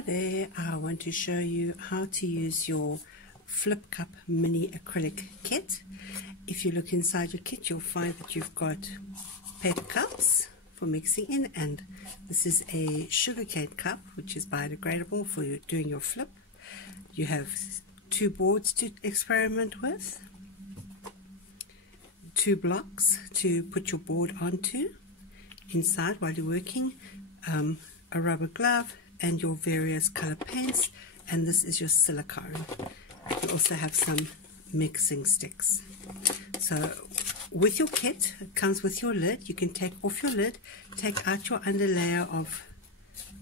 Hi there, I want to show you how to use your flip cup mini acrylic kit. If you look inside your kit, you'll find that you've got paper cups for mixing in, and this is a sugarcane cup which is biodegradable for you doing your flip. You have 2 boards to experiment with, 2 blocks to put your board onto inside while you're working, a rubber glove and your various color paints, and this is your silicone. You also have some mixing sticks. So with your kit, it comes with your lid. You can take off your lid, take out your underlayer of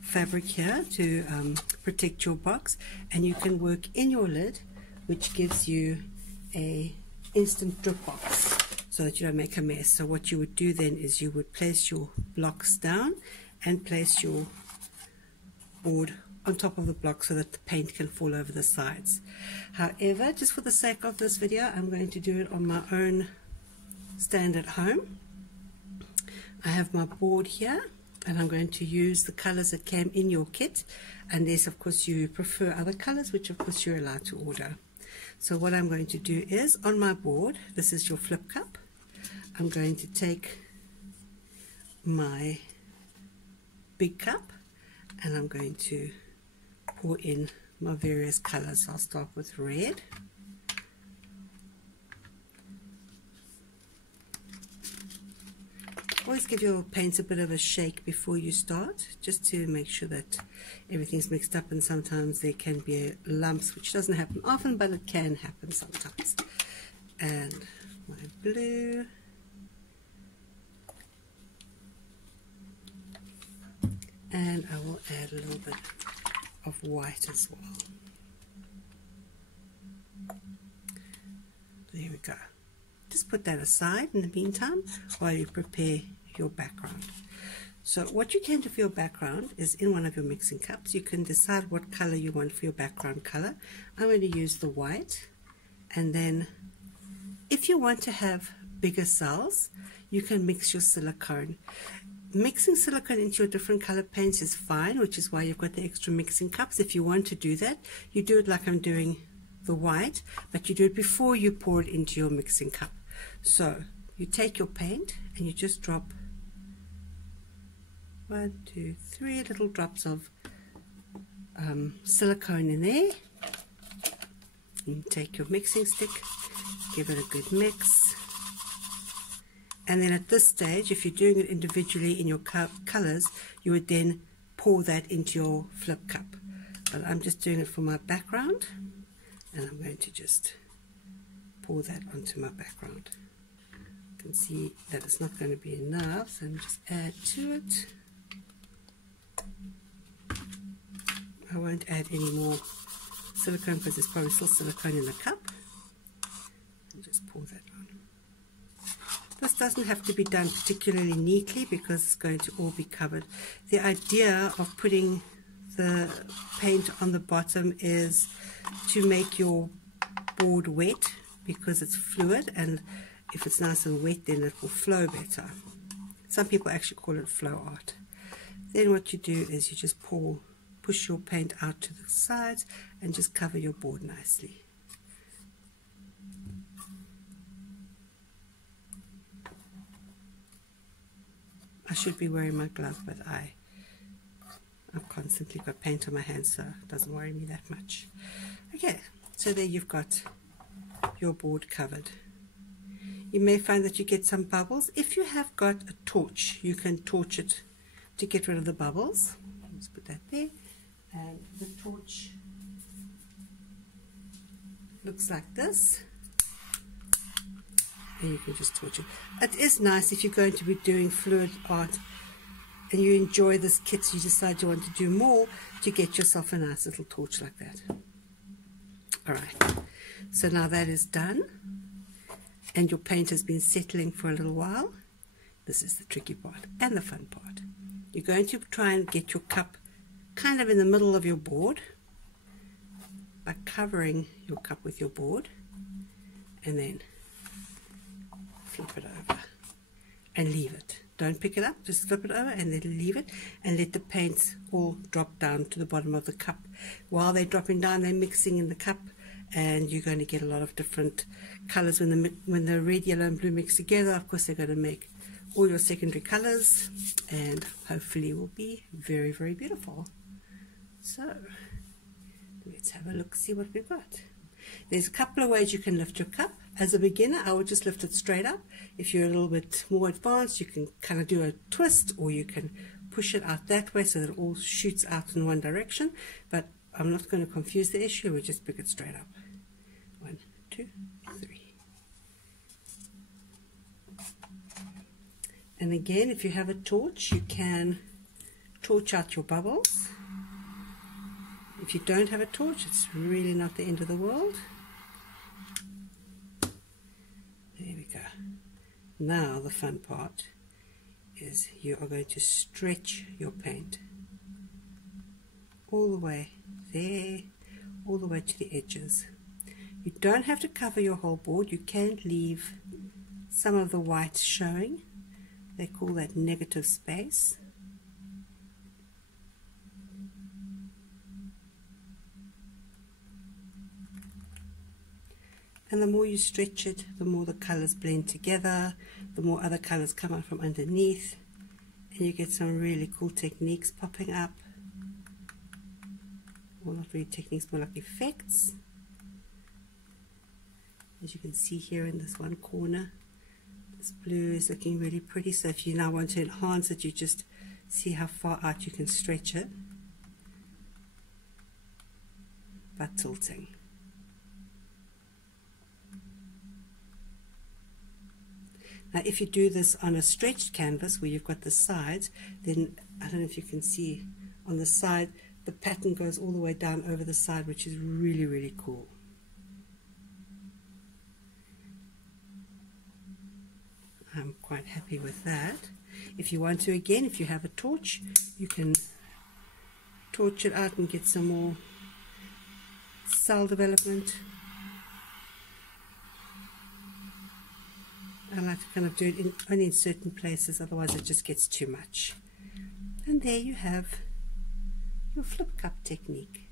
fabric here to protect your box, and you can work in your lid, which gives you a instant drip box so that you don't make a mess. So what you would do then is you would place your blocks down and place your board on top of the block so that the paint can fall over the sides. However, just for the sake of this video, I'm going to do it on my own stand at home. I have my board here and I'm going to use the colors that came in your kit, unless of course you prefer other colors, which of course you're allowed to order. So what I'm going to do is, on my board, this is your flip cup, I'm going to take my big cup and I'm going to pour in my various colors. I'll start with red, always give your paints a bit of a shake before you start, just to make sure that everything's mixed up, and sometimes there can be lumps, which doesn't happen often, but it can happen sometimes. And my blue, and I will add a little bit of white as well. There we go. Just put that aside in the meantime while you prepare your background. So what you can do for your background is, in one of your mixing cups, you can decide what color you want for your background color. I'm going to use the white, and then if you want to have bigger cells, you can mix your silicone. Mixing silicone into your different color paints is fine, which is why you've got the extra mixing cups. If you want to do that, you do it like I'm doing the white, but you do it before you pour it into your mixing cup. So you take your paint and you just drop 1, 2, 3 little drops of silicone in there. You take your mixing stick, give it a good mix. And then at this stage, if you're doing it individually in your colors, you would then pour that into your flip cup. But I'm just doing it for my background, and I'm going to just pour that onto my background. You can see that it's not going to be enough, so I'm just add to it. I won't add any more silicone because there's probably still silicone in the cup. And just pour that on. This doesn't have to be done particularly neatly because it's going to all be covered. The idea of putting the paint on the bottom is to make your board wet, because it's fluid, and if it's nice and wet then it will flow better. Some people actually call it flow art. Then what you do is you just push your paint out to the sides and just cover your board nicely. I should be wearing my glove, but I've constantly got paint on my hands, so it doesn't worry me that much. Okay, so there you've got your board covered. You may find that you get some bubbles. If you have got a torch, you can torch it to get rid of the bubbles. Let's put that there. And the torch looks like this. And you can just torch it. It is nice if you're going to be doing fluid art and you enjoy this kit, so you decide you want to do more, to get yourself a nice little torch like that. Alright, so now that is done and your paint has been settling for a little while. This is the tricky part and the fun part. You're going to try and get your cup kind of in the middle of your board by covering your cup with your board, and then flip it over and leave it. Don't pick it up, just flip it over and then leave it and let the paints all drop down to the bottom of the cup. While they're dropping down, they're mixing in the cup, and you're going to get a lot of different colors when the red, yellow and blue mix together. Of course, they're going to make all your secondary colors, and hopefully will be very, very beautiful. So let's have a look, see what we've got. There's a couple of ways you can lift your cup. As a beginner, I would just lift it straight up. If you're a little bit more advanced, you can kind of do a twist, or you can push it out that way so that it all shoots out in one direction. But I'm not going to confuse the issue, we just pick it straight up. 1, 2, 3. And again, if you have a torch, you can torch out your bubbles. If you don't have a torch, it's really not the end of the world. There we go. Now the fun part is you are going to stretch your paint all the way there, all the way to the edges. You don't have to cover your whole board. You can leave some of the white showing. They call that negative space. And the more you stretch it, the more the colors blend together, the more other colors come out from underneath, and you get some really cool techniques popping up. Well, not really techniques, more like effects. As you can see here in this one corner, this blue is looking really pretty. So if you now want to enhance it, you just see how far out you can stretch it by tilting. Now if you do this on a stretched canvas where you've got the sides, then I don't know if you can see on the side, the pattern goes all the way down over the side, which is really, really cool. I'm quite happy with that. If you want to, again, if you have a torch, you can torch it out and get some more cell development. I like to kind of do it only in certain places, otherwise it just gets too much. And there you have your flip cup technique.